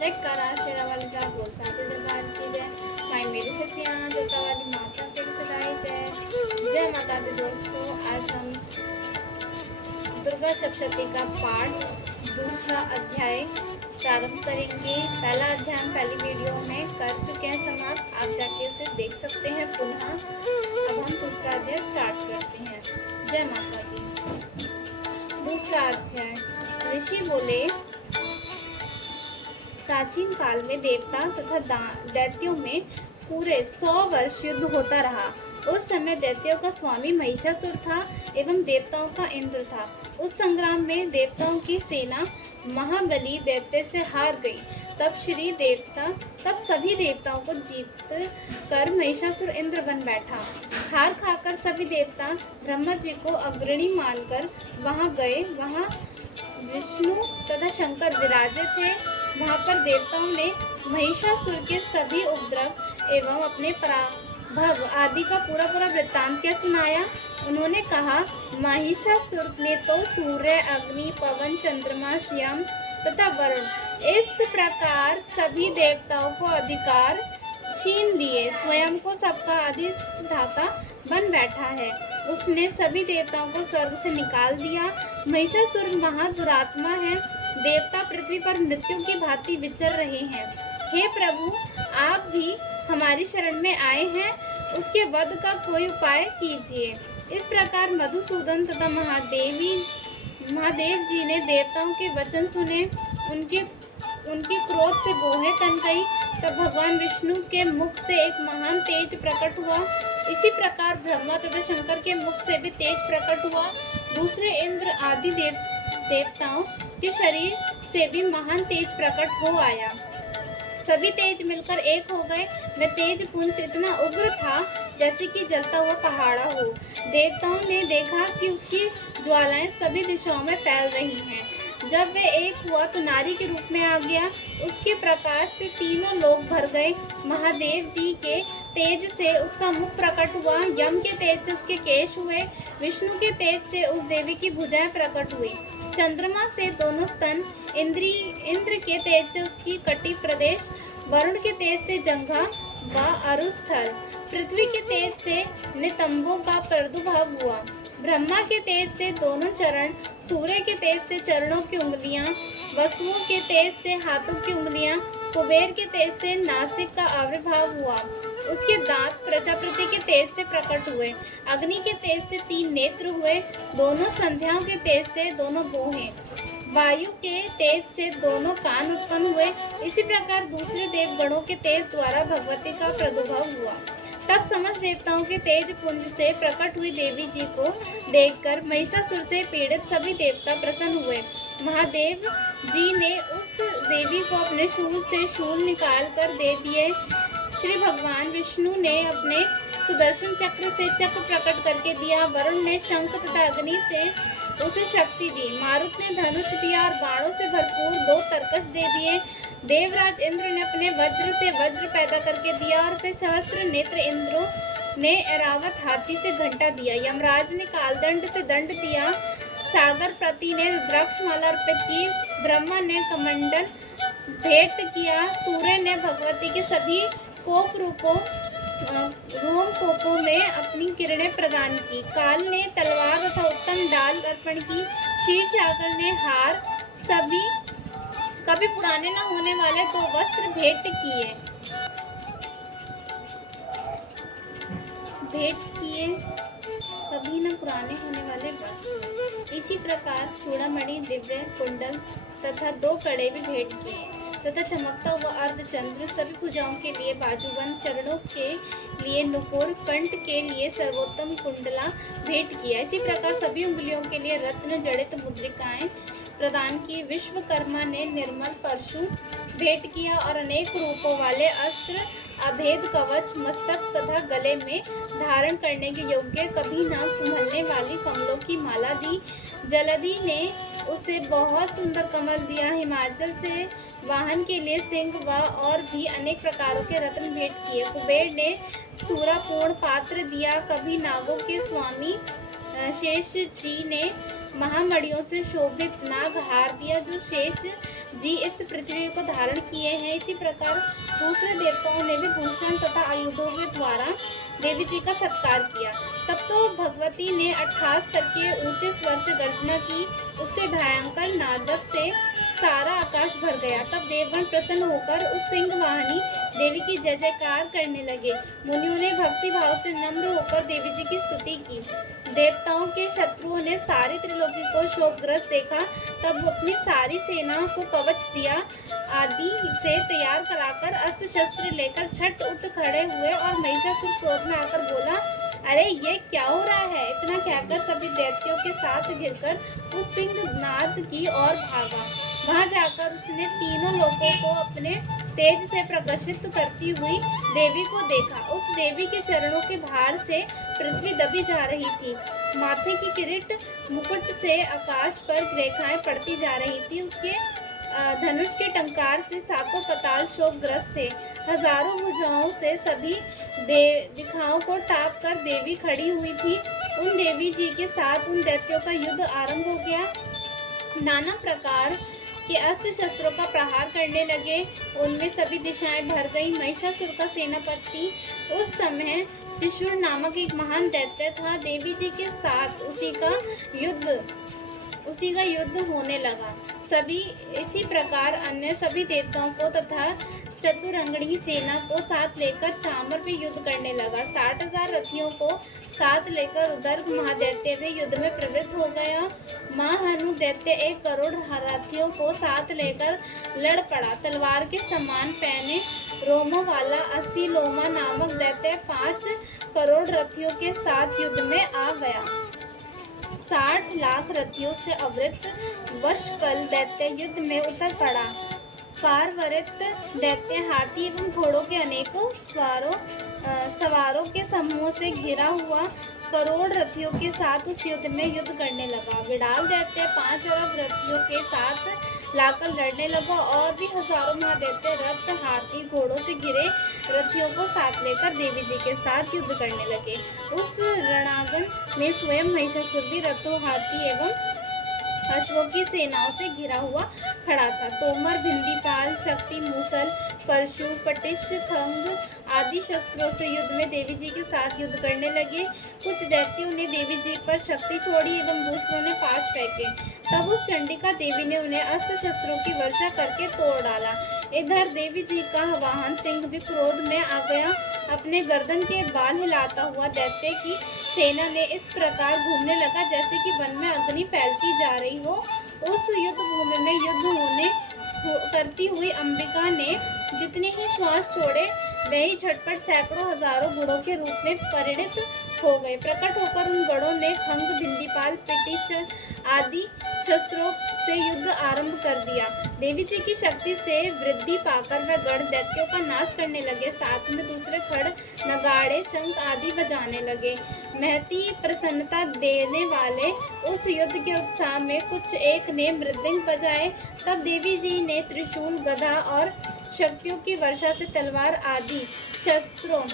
जयकारा शेरा वाली दा बोल सांचे दरबार की जय। माई मेरी सचिया जोता वाली माता तेरी सदाई जय। जय माता दी दोस्तों, आज हम दुर्गा सप्तशती का पाठ दूसरा अध्याय प्रारंभ करेंगे। पहला अध्याय हम पहली वीडियो में कर चुके हैं समाप्त, आप जाके उसे देख सकते हैं पुनः। अब हम दूसरा अध्याय स्टार्ट करते हैं। जय माता दी। दूसरा अध्याय। ऋषि बोले, प्राचीन काल में देवता तथा दैत्यों में पूरे 100 वर्ष युद्ध होता रहा। उस समय दैत्यों का स्वामी महिषासुर था एवं देवताओं का इंद्र था। उस संग्राम में देवताओं की सेना महाबली दैत्य से हार गई। तब सभी देवताओं को जीत कर महिषासुर इंद्र बन बैठा। हार खाकर सभी देवता ब्रह्मा जी को अग्रणी मानकर वहां गए। वहां विष्णु तथा शंकर विराजे थे। वहां पर देवताओं ने महिषासुर के सभी उपद्रव एवं अपने पराभव आदि का पूरा वृत्तांत क्या सुनाया। उन्होंने कहा, महिषासुर ने तो सूर्य, अग्नि, पवन, चंद्रमा, यम तथा वरुण इस प्रकार सभी देवताओं को अधिकार छीन दिए। स्वयं को सबका अधिष्ठाता बन बैठा है। उसने सभी देवताओं को स्वर्ग से निकाल दिया। महिषासुर महादुरात्मा है। देवता पृथ्वी पर मृत्यु की भांति विचर रहे हैं। हे प्रभु, आप भी हमारी शरण में आए हैं, उसके वध का कोई उपाय कीजिए। इस प्रकार मधुसूदन तथा महादेव जी ने देवताओं के वचन सुने। उनकी क्रोध से भौहें तन गई। तब भगवान विष्णु के मुख से एक महान तेज प्रकट हुआ। इसी प्रकार ब्रह्मा तथा शंकर के मुख से भी तेज प्रकट हुआ। दूसरे इंद्र आदि देवताओं के शरीर से भी महान तेज प्रकट हो आया। सभी तेज मिलकर एक हो गए। वह तेज पुंज इतना उग्र था जैसे कि जलता हुआ पहाड़ा हो। देवताओं ने देखा कि उसकी ज्वालाएं सभी दिशाओं में फैल रही हैं। जब वह एक हुआ तो नारी के रूप में आ गया। उसके प्रकाश से तीनों लोग भर गए। महादेव जी के तेज से उसका मुख प्रकट हुआ। यम के तेज से उसके केश हुए। विष्णु के तेज से उस देवी की भुजाएं प्रकट हुई। चंद्रमा से दोनों स्तन, इंद्र के तेज से उसकी कटी प्रदेश, वरुण के तेज से जंघा व अरुस्थल, पृथ्वी के तेज से नितंबों का प्रादुर्भाव हुआ। ब्रह्मा के तेज से दोनों चरण, सूर्य के तेज से चरणों की उंगलियां, वसुओं के तेज से हाथों की उंगलियां, कुबेर के तेज से नासिक का आविर्भाव हुआ। उसके दांत प्रजापति के तेज से प्रकट हुए। अग्नि के तेज से 3 नेत्र हुए। दोनों संध्याओं के तेज से दोनों बोहें, वायु के तेज से दोनों कान उत्पन्न हुए। इसी प्रकार दूसरे देवगणों के तेज द्वारा भगवती का प्रादुर्भाव हुआ। तब समस्त देवताओं के तेज पुंज से प्रकट हुई देवी जी को देखकर महिषासुर से पीड़ित सभी देवता प्रसन्न हुए। महादेव जी ने उस देवी को अपने शूल से शूल निकाल कर दे दिए। श्री भगवान विष्णु ने अपने सुदर्शन चक्र से चक्र प्रकट करके दिया। वरुण ने शंख तथा अग्नि से उसे शक्ति दी। मारुत ने धनुष दिया और बाणों से भरपूर 2 तरकश दे दिए। देवराज इंद्र ने अपने वज्र से वज्र पैदा करके दिया और फिर सहस्त्र नेत्र इंद्रों ने ऐरावत हाथी से घंटा दिया। यमराज ने कालदंड से दंड दिया। सागर प्रति ने रुद्राक्षमाला अर्पित की। ब्रह्मा ने कमंडल भेंट किया। सूर्य ने भगवती के सभी कोप रूपों रोम कोपों में अपनी किरणें प्रदान की। काल ने तलवार तथा उत्तम डाल अर्पण की। क्षीरसागर ने हार, सभी कभी पुराने न होने वाले 2 वस्त्र भेंट किए। कभी न पुराने होने वाले वस्त्र। इसी प्रकार चूड़ामणि, दिव्य कुंडल तथा 2 कड़े भी भेंट किए तथा चमकता हुआ अर्धचंद्र, सभी भुजाओं के लिए बाजूबंद, चरणों के लिए नुपुर, कंठ के लिए सर्वोत्तम कुंडला भेंट किया। इसी प्रकार सभी उंगलियों के लिए रत्न जड़ित मुद्रिकाएं प्रदान की। विश्वकर्मा ने निर्मल परशु भेंट किया और अनेक रूपों वाले अस्त्र, अभेद कवच, मस्तक तथा गले में धारण करने के योग्य कभी न कुम्हलने वाली कमलों की माला दी। जलधि ने उसे बहुत सुंदर कमल दिया। हिमाचल से वाहन के लिए सिंह व और भी अनेक प्रकारों के रत्न भेंट किए। कुबेर ने सूरापूर्ण पात्र दिया। कभी नागों के स्वामी शेष जी ने महामणियों से शोभित नाग हार दिया जो शेष जी इस पृथ्वी को धारण किए हैं। इसी प्रकार दूसरे देवताओं ने भी भूषण तथा आयुधों के द्वारा देवी जी का सत्कार किया। तब तो भगवती ने अट्टहास करके ऊंचे स्वर से गर्जना की। उसके भयंकर नादक से सारा आकाश भर गया। तब देवगण प्रसन्न होकर उस सिंह वाहिनी देवी की जय जयकार करने लगे। मुनियों ने भक्ति भाव से नम्र होकर देवी जी की स्तुति की। देवताओं के शत्रुओं ने सारी त्रिलोकी को शोकग्रस्त देखा। तब वो अपनी सारी सेना को कवच दिया आदि से तैयार कराकर अस्त्र शस्त्र लेकर छट उठ खड़े हुए और महिषासुर क्रोध में आकर बोला, अरे ये क्या हो रहा है। इतना कहकर सभी दैत्यों के साथ घिरकर उस सिंहनाद की ओर भागा। वहां जाकर उसने तीनों लोगों को अपने तेज से प्रकाशित करती हुई देवी को देखा। उस देवी के चरणों के भार से पृथ्वी दबी जा रही थी। माथे की किरीट मुकुट से आकाश पर रेखाएं पड़ती जा रही थी। उसके धनुष के टंकार से सातों पताल शोकग्रस्त थे। हजारों भुजाओं से सभी दिखाओं को टाप कर देवी खड़ी हुई थी। उन देवी जी के साथ उन दैत्यों का युद्ध आरंभ हो गया। नाना प्रकार के अस्त्र शस्त्रों का प्रहार करने लगे। उनमें सभी दिशाएं भर गई। महिषासुर का सेनापति उस समय त्रिशूल नामक एक महान दैत्य था। देवी जी के साथ उसी का युद्ध होने लगा। सभी इसी प्रकार अन्य सभी देवताओं को तथा चतुरंगणी सेना को साथ लेकर चामर पे युद्ध करने लगा। 60,000 रथियों को साथ लेकर उदर्ग महादैत्य भी युद्ध में प्रवृत्त हो गया। महाहनु दैत्य 1 करोड़ हाथियों को साथ लेकर लड़ पड़ा। तलवार के समान पहने रोमों वाला 80 लोमा नामक दैत्य 5 करोड़ रथियों के साथ युद्ध में आ गया। 60 लाख रथियों से आवृत वशकल दैत्य युद्ध में उतर पड़ा। कारवरित दैत्य हाथी एवं घोड़ों के अनेकों सवारों के समूह से घिरा हुआ करोड़ रथियों के साथ उस युद्ध में युद्ध करने लगा। विडाल दैत्य 5 अरब रथियों के साथ लाकर लड़ने लगा और भी हजारों महादैत्य रथ हाथी घोड़ों से घिरे रथियों को साथ लेकर देवी जी के साथ युद्ध करने लगे। उस रणांगन में स्वयं महिषासुर भी रथों हाथी एवं अश्वों की सेनाओं से घिरा हुआ खड़ा था। तोमर, भिंदीपाल, शक्ति, मूसल, परशु, पटिश, खंग आदि शस्त्रों से युद्ध में देवी जी के साथ युद्ध करने लगे। कुछ दैत्यों ने देवी जी पर शक्ति छोड़ी एवं दूसरों ने पाश फेंके। तब उस चंडिका देवी ने उन्हें अस्त्र शस्त्रों की वर्षा करके तोड़ डाला। इधर देवी जी का वाहन सिंह भी क्रोध में आ गया। अपने गर्दन के बाल हिलाता हुआ दैत्य की सेना ने इस प्रकार घूमने लगा जैसे कि वन में अग्नि फैलती जा रही हो। उस युद्ध भूमि में युद्ध करती हुई अंबिका ने जितने ही श्वास छोड़े वे ही झटपट सैकड़ों हजारों गुणों के रूप में परिणित हो गए। प्रकट होकर उन गणों ने खंग, भिंदीपाल, पिटिश आदि शस्त्रों से युद्ध आरंभ कर दिया। देवी जी की शक्ति से वृद्धि पाकर वह गण दैत्यों का नाश करने लगे। साथ में दूसरे खड़, नगाड़े, शंख आदि बजाने लगे। महती प्रसन्नता देने वाले उस युद्ध के उत्साह में कुछ एक ने मृदंग बजाए। तब देवी जी ने त्रिशूल, गदा और शक्तियों की वर्षा से तलवार आदि शस्त्रों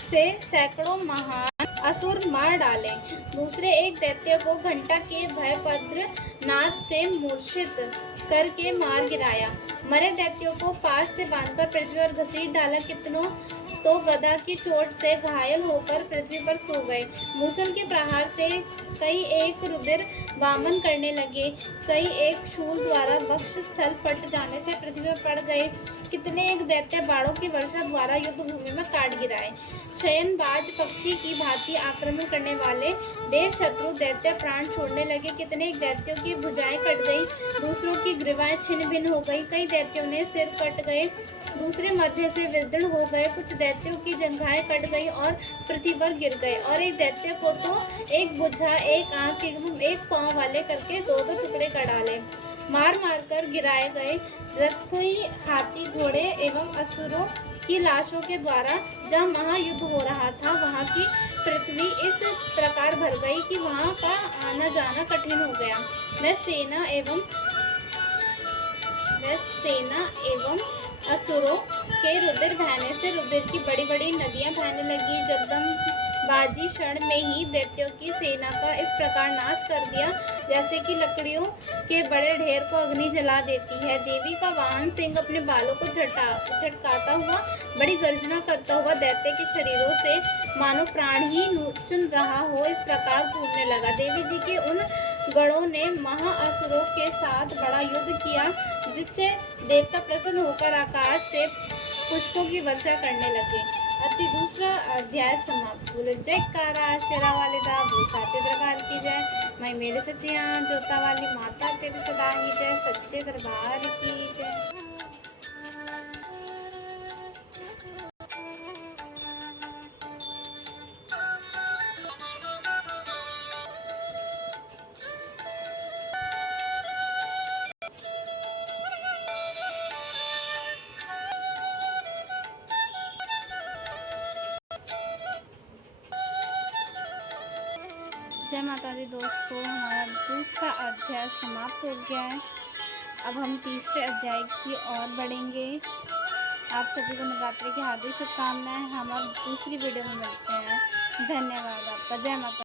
से सैकड़ों महान असुर मार डाले। दूसरे एक दैत्य को घंटा के भयभद्र नाद से मूर्छित करके मार गिराया। मरे दैत्यों को पाश से बांधकर पृथ्वी पर घसीट डाला। कितनों तो गदा की चोट से घायल होकर पृथ्वी पर सो गए। मूसल के प्रहार से कई एक रुधिर वामन करने लगे। कई एक शूल द्वारा वक्ष स्थल फट जाने से पृथ्वी पर पड़ गए। कितने एक दैत्य बाणों की वर्षा द्वारा युद्ध भूमि में काट गिराए। शयनबाज पक्षी की भांति आक्रमण करने वाले देव शत्रु दैत्य प्राण छोड़ने लगे। कितने एक दैत्यों की भुजाएं कट गई, दूसरों की ग्रीवाएं छिन्न भिन्न हो गई। कई दैत्यों ने सिर कट गए, दूसरे मध्य से विदीर्ण हो गए। कुछ दैत्यों की जंघाएं कट गई और पृथ्वी पर गिर गए। और एक दैत्य को तो एक भुजा, एक आंख एवं एक पांव वाले करके 2-2 टुकड़े कर डाले। मार मार कर गिराए गए रथी, हाथी, घोड़े एवं असुरों की लाशों के द्वारा जहाँ महायुद्ध हो रहा था वहाँ की पृथ्वी इस प्रकार भर गई कि वहाँ का आना जाना कठिन हो गया। वह सेना एवं असुरों के रुधिर बहने से रुधिर की बड़ी बड़ी नदियां बहने लगी। बाजी क्षण में ही दैत्यों की सेना का इस प्रकार नाश कर दिया जैसे कि लकड़ियों के बड़े ढेर को अग्नि जला देती है। देवी का वाहन सिंह अपने बालों को झटकाता हुआ बड़ी गर्जना करता हुआ दैत्य के शरीरों से मानो प्राण ही चुन रहा हो इस प्रकार घूमने लगा। देवी जी के उन गणों ने महाअसुरों के साथ बड़ा युद्ध किया जिससे देवता प्रसन्न होकर आकाश से पुष्पों की वर्षा करने लगे। अति दूसरा अध्याय समाप्त। बोले जयकारा शेरा वाले दा बोल साचे दरबार की जय। मैं मेरे सचिया जोता वाली माता तेरे सदा ही जय। सच्चे दरबार की जय। जय माता दी दोस्तों, हमारा दूसरा अध्याय समाप्त हो गया है। अब हम तीसरे अध्याय की ओर बढ़ेंगे। आप सभी को नवरात्रि की हार्दिक शुभकामनाएं। हम अब दूसरी वीडियो में मिलते हैं। धन्यवाद आपका। जय माता।